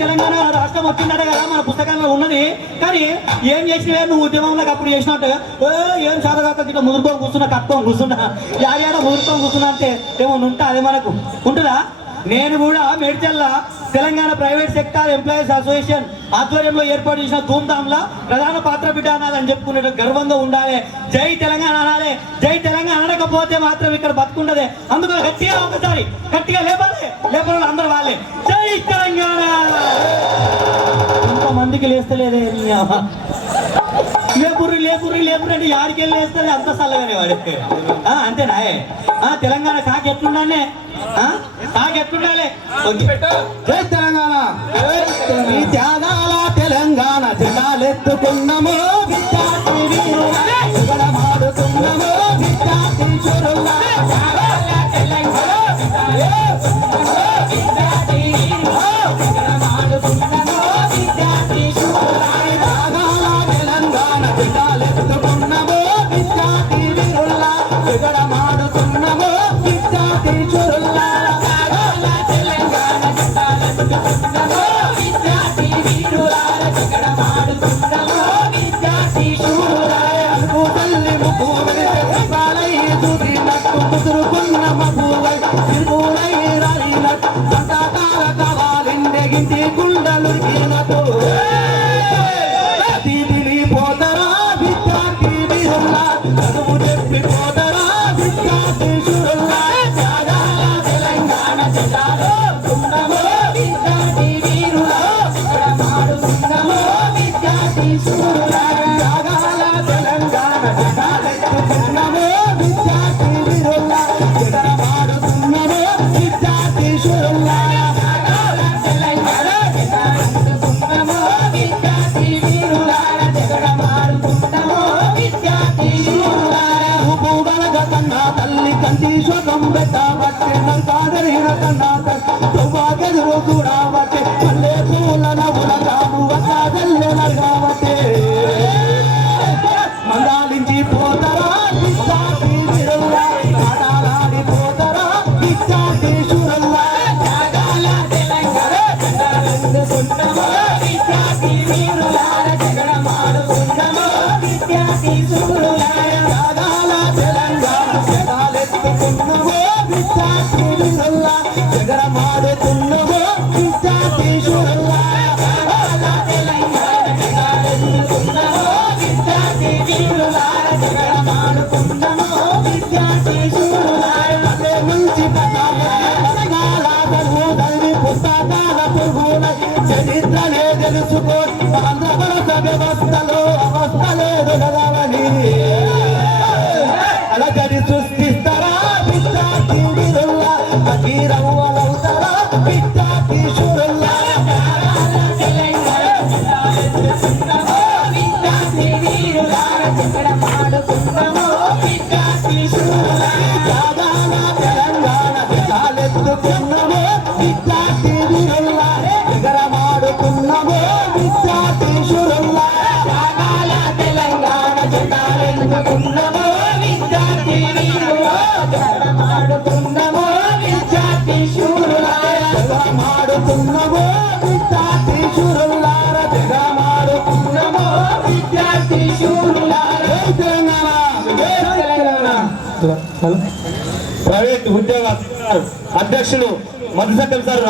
తెలంగాణ రాష్ట్రం వచ్చిందట కదా మన పుస్తకాల్లో ఉన్నది. కానీ ఏం చేసినా నువ్వు ఉద్యమంలోకి అప్పుడు చేసినట్టు ఏం చదవక ఇట్లా ముదురుకొని కూర్చున్నా, కట్టుకొని కూర్చున్నా, యాడ ముదురుకొని కూర్చున్నా అంటే ఏమన్నా ఉంటా? అదే మనకు ఉంటుందా? నేను కూడా మేడ్చల్ల Telangana private sector employees association ఆధ్వర్యంలో ఏర్పాటు చేసిన ధూమ్ధాంలా ప్రధాన పాత్ర బిడ్డ అనాలని చెప్పుకునే గర్వంగా ఉండాలి. జై తెలంగాణ అనాలి. జై తెలంగాణ అనకపోతే మాత్రం ఇక్కడ బతుకుండదే. అందుకు గట్టిగా ఒకసారి గట్టిగా లేపాలి. లేపలు అందరూ వాళ్ళే జై తెలంగాణ. ఇంతమందికి లేస్తలేదే. లేపుర్రి లేపుర్రి లేపుర్రి అంటే యాడికి వెళ్ళి వేస్తుంది అంత చల్లగానే వాడికి. అంతేనా? తెలంగాణ కాకి ఎట్లుండానే, కాకి ఎట్లుండాలి. జై తెలంగాణ. ఈ త్యాగాల తెలంగాణ జనాలెత్తుకున్నాము, మాడుతున్నాము మందాలించి పోతారా పోతారా చరిత్రనే తెలుసుకో, ఆంధ్రప్రదేశ్ వ్యవస్థలో అవస్థలేదు కదవని అలగడి సృష్టిస్తారా విద్యార్థి వీరుల్లా, అఖీరవ్వలవుతారా విద్యార్థి శూరుల్లా. తెలంగాణ జనాలెత్తుకున్నాము విద్యార్థి వీరుల్లా, ఎగరమాడుకున్నాము విద్యార్థి శూరుల్లా. తెలంగాణ జనాలెత్తుకున్నాము విద్యార్థి వీరుల్లా, ఎగరమాడుకున్నాము విద్యార్థి శూరుల్లా, ఎగరమాడుకున్నాము విద్యార్థి శూరుల్లా, ఎగరమాడుకున్నాము విద్యార్థి శూరుల్లా. తెలంగాణ ప్రైవేట్ ఉద్యోగ అధ్యక్షులు మధుసకల్ సార్.